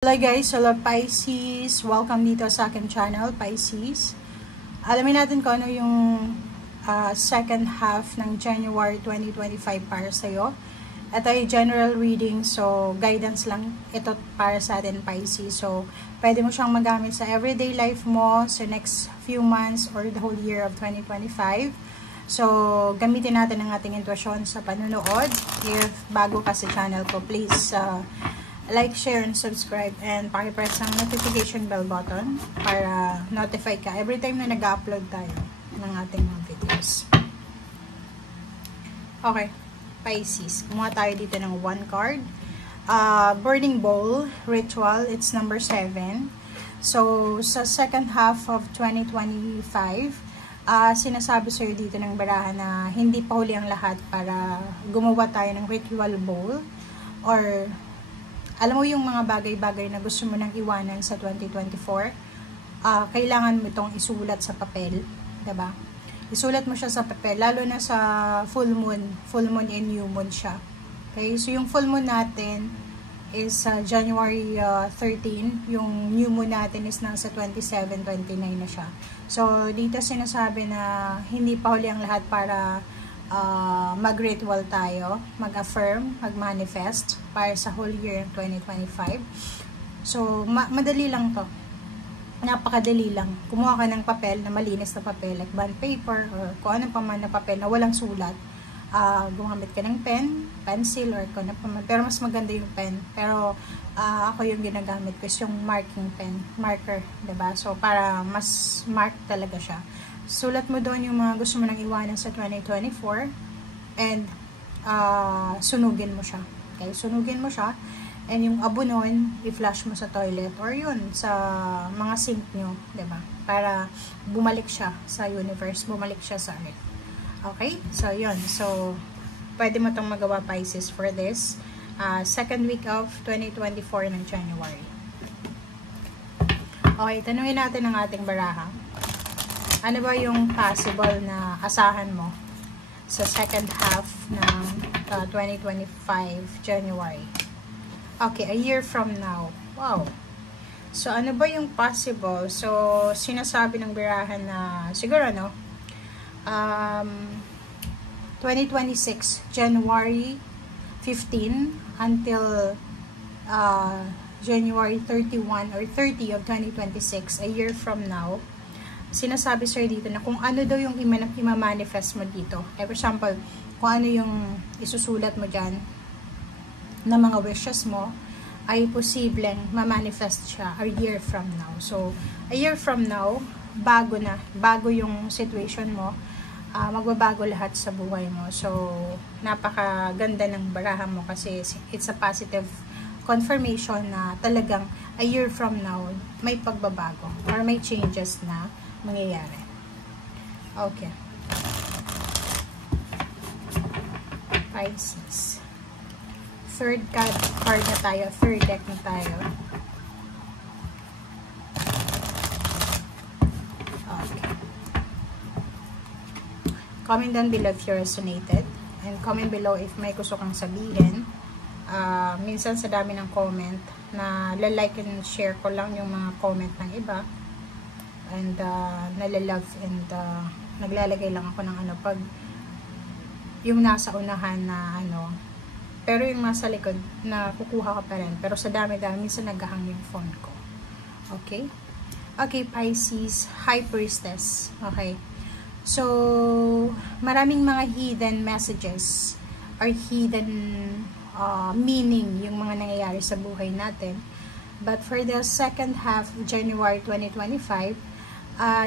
Hello guys, hello Pisces. Welcome dito sa aking channel, Pisces. Alamin natin kung ano yung second half ng January 2025 para sa'yo. Ito ay general reading, so guidance lang ito para sa atin, Pisces. So, pwede mo siyang magamit sa everyday life mo sa next few months or the whole year of 2025. So, gamitin natin ang ating intuition sa panonood. If bago ka sa channel ko, please like, share, and subscribe, and pakipress ang notification bell button para notify ka every time na nag-upload tayo ng ating mga videos. Okay, Pisces. Kumuha tayo dito ng one card. Burning Bowl Ritual, it's number 7. So, sa second half of 2025, sinasabi sa'yo dito ng barahan na hindi pa huli ang lahat para gumawa tayo ng ritual bowl or alam mo yung mga bagay-bagay na gusto mo nang iwanan sa 2024, kailangan mo itong isulat sa papel, diba? Isulat mo siya sa papel, lalo na sa full moon and new moon siya. Okay, so yung full moon natin is January 13, yung new moon natin is nasa 27, 29 na siya. So, dito sinasabi na hindi pa huli ang lahat para mag-ritual tayo, mag-affirm, mag-manifest para sa whole year 2025. So, madali lang to. Napakadali lang. Kumuha ka ng papel na malinis na papel, like bond paper, or kung ano pa man na papel na walang sulat. Gumamit ka ng pen, pencil, or kung ano pa man. Pero mas maganda yung pen. Pero, ako yung ginagamit ko is yung marking pen, marker, diba? So, para mas mark talaga siya. Sulat mo doon yung mga gusto mo nang iwanan sa 2024 and sunugin mo siya. Okay, sunugin mo siya and yung abo nun, i-flush mo sa toilet or yun, sa mga sink nyo, diba? Para bumalik siya sa universe, bumalik siya sa earth. Okay, so yun. So, pwede mo itong magawa, Pisces, for this second week of 2024 ng January. Okay, tanungin natin ang ating baraha. Ano ba yung possible na asahan mo sa second half ng 2025 January? Okay, a year from now. Wow. So, ano ba yung possible? So, sinasabi ng birahan na siguro, 2026, January 15 until January 31 or 30 of 2026, a year from now, sinasabi sir dito na kung ano daw yung ima-manifest mo dito. For example, kung ano yung isusulat mo dyan na mga wishes mo, ay posibleng ma-manifest siya a year from now. So, a year from now, bago yung situation mo, magbabago lahat sa buhay mo. So, napakaganda ng baraha mo kasi it's a positive confirmation na talagang a year from now, may pagbabago or may changes na mangyayari. Okay. Pisces. Third card na tayo. Third deck na tayo. Okay. Comment down below if you resonated. And comment below if may gusto kang sabihin. Minsan sa dami ng comment na like and share ko lang yung mga comment ng iba. And nalalove and naglalagay lang ako ng pag yung nasa unahan na pero yung nasa likod na kukuha ka pa rin, pero sa dami-dami minsan naghahang yung phone ko. Okay, Pisces, High Priestess. Okay, so maraming mga hidden messages or hidden meaning yung mga nangyayari sa buhay natin, but for the second half of January 2025,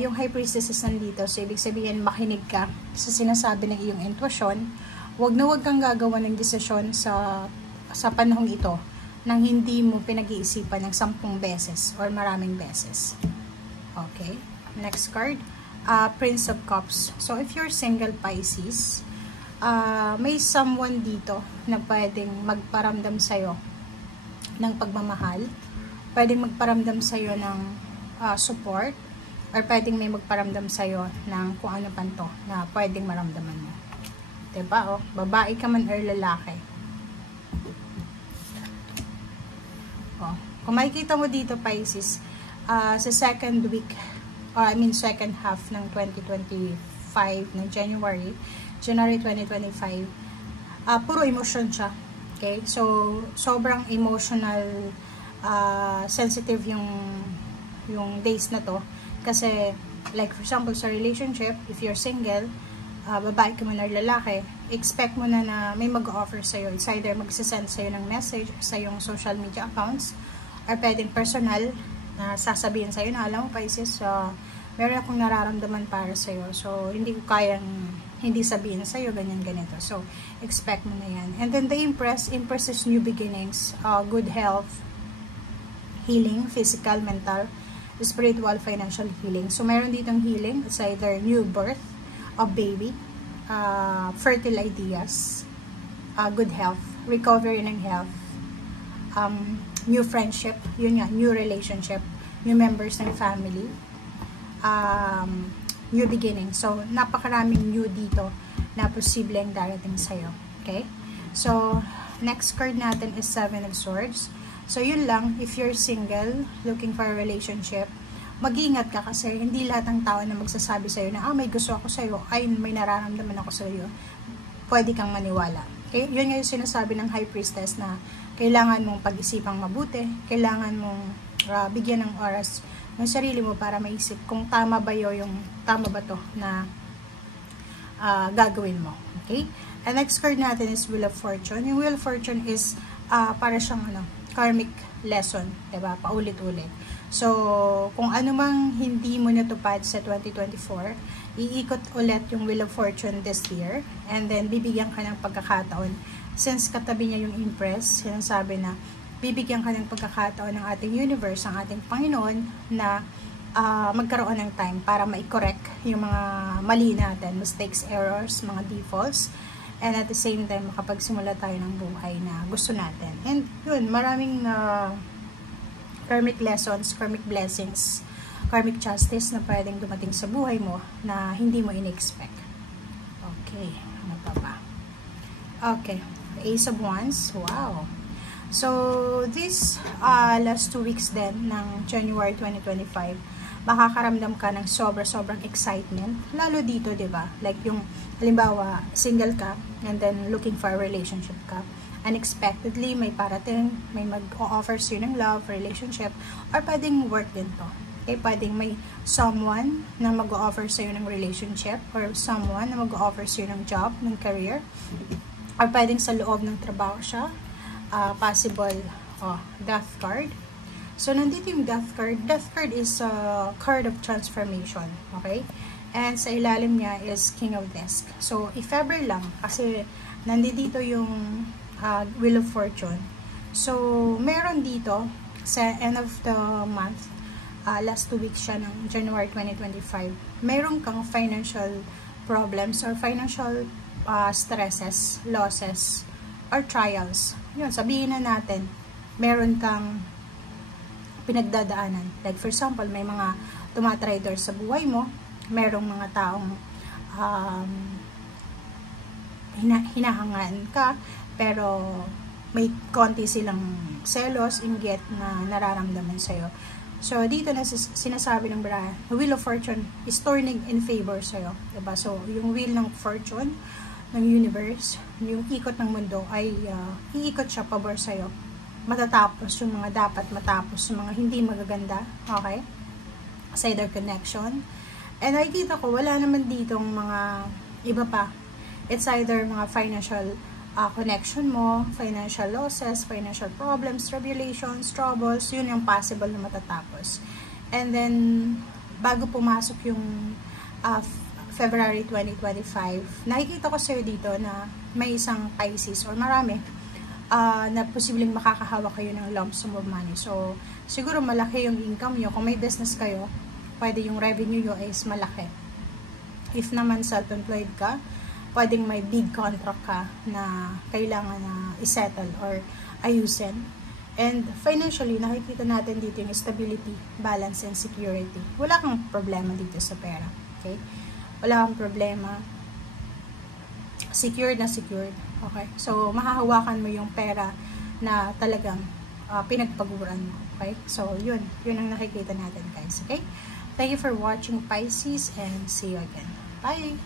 yung High Priestess nandito. So, ibig sabihin, makinig ka sa sinasabi ng iyong intuition. Huwag kang gagawa ng desisyon sa panahong ito nang hindi mo pinag-iisipan ng 10 beses or maraming beses. Okay. Next card. Prince of Cups. So, if you're single, Pisces, may someone dito na pwedeng magparamdam sa'yo ng pagmamahal. Pwedeng magparamdam sa'yo ng support. Or pwedeng may magparamdam sa'yo ng kung ano pa to na pwedeng maramdaman mo. Diba? Babae ka man or lalaki. Kung makikita mo dito, Pisces, sa second week, second half ng 2025, ng January 2025, puro emotion siya. Okay? So, sobrang emotional, sensitive yung days na to. Kasi, like for example, sa relationship, if you're single, babae ka man or lalaki, expect mo na may mag-offer sa'yo. It's either magsasend sa'yo ng message sa yung social media accounts, or pwedeng personal, na sasabihin sa'yo na, alam mo, Pisces, meron akong nararamdaman para sa'yo. So, hindi ko kayang hindi sabihin sa'yo, ganyan, ganito. So, expect mo na yan. And then the Empress is new beginnings, good health, healing, physical, mental, spiritual, financial healing. So, meron ditong healing. It's either new birth of baby, fertile ideas, good health, recovery ng health, new friendship, yun nga, new relationship, new members ng family, new beginning. So, napakaraming new dito na posibleng darating sa'yo. Okay? So, next card natin is Seven of Swords. So, yun lang. If you're single, looking for a relationship, mag-iingat ka kasi hindi lahat ng tao na magsasabi sa'yo na, may gusto ako sa'yo, ay may nararamdaman ako sa'yo, pwede kang maniwala. Okay? Yun nga yung sinasabi ng High Priestess na kailangan mong pag-isipang mabuti, kailangan mong bigyan ng oras ng sarili mo para maisip kung tama ba to na gagawin mo. Okay? And next card natin is Wheel of Fortune. Yung Wheel of Fortune is para siyang karmic lesson, diba? Paulit-ulit. So, kung ano mang hindi mo natupad sa 2024, iikot ulit yung Wheel of Fortune this year, and then bibigyan ka ng pagkakataon. Since katabi niya yung Empress, sinasabi na bibigyan ka ng pagkakataon ng ating universe, ang ating Panginoon, na magkaroon ng time para ma-correct yung mga mali natin, mistakes, errors, mga defaults, and at the same time, makapagsimula tayo ng buhay na gusto natin. And yun, maraming karmic lessons, karmic blessings, karmic justice na pwedeng dumating sa buhay mo na hindi mo in-expect. Okay, ano pa ba? Okay, Ace of Wands, wow. So, this last 2 weeks din ng January 2025, makakaramdam ka ng sobrang excitement, lalo dito, diba? Like yung, halimbawa, single ka, and then looking for a relationship ka. Unexpectedly, may parating, may mag-o-offer sa'yo ng love, relationship, or pwedeng work din to. Okay, pwedeng may someone na mag-o-offer sa'yo ng relationship, or someone na mag-o-offer sa'yo ng job, ng career, or pwedeng sa loob ng trabaho siya. Possible, Death card. So, nandito yung Death card. Death card is a card of transformation, okay? And sa ilalim niya is King of Discs. So, if ever lang, kasi nandito yung Wheel of Fortune. So, meron dito, sa end of the month, last 2 weeks siya ng January 2025, meron kang financial problems or financial stresses, losses, or trials. Yun, sabihin na natin, meron kang pinagdadaanan. Like for example, may mga tumatrader sa buhay mo, merong mga taong hinahangaan ka, pero may konti silang selos, inggit na nararamdaman sa'yo. So, dito na sinasabi ng Brian, the Wheel of Fortune is turning in favor sa'yo. Diba? So, yung Wheel ng Fortune, ng universe, yung ikot ng mundo ay iikot siya pabor sa'yo. Matatapos yung mga dapat matapos, yung mga hindi magaganda. Okay? Sa either connection. And nakikita ko, wala naman ditong mga iba pa. It's either mga financial connection mo, financial losses, financial problems, tribulations, troubles, yun yung possible na matatapos. And then, bago pumasok yung February 2025, nakikita ko sa'yo dito na may isang Pisces or marami na posibleng makakahawak kayo ng lump sum of money. So, siguro malaki yung income nyo. Kung may business kayo, pwede yung revenue nyo is malaki. If naman self-employed ka, pwedeng may big contract ka na kailangan na isettle or ayusin. And financially, nakikita natin dito yung stability, balance, and security. Wala kang problema dito sa pera. Okay? Wala kang problema. Secured na secured. Okay? So, mahahawakan mo yung pera na talagang pinagpaguran mo. Okay? So, yun ang nakikita natin, guys. Okay? Thank you for watching, Pisces, and see you again. Bye!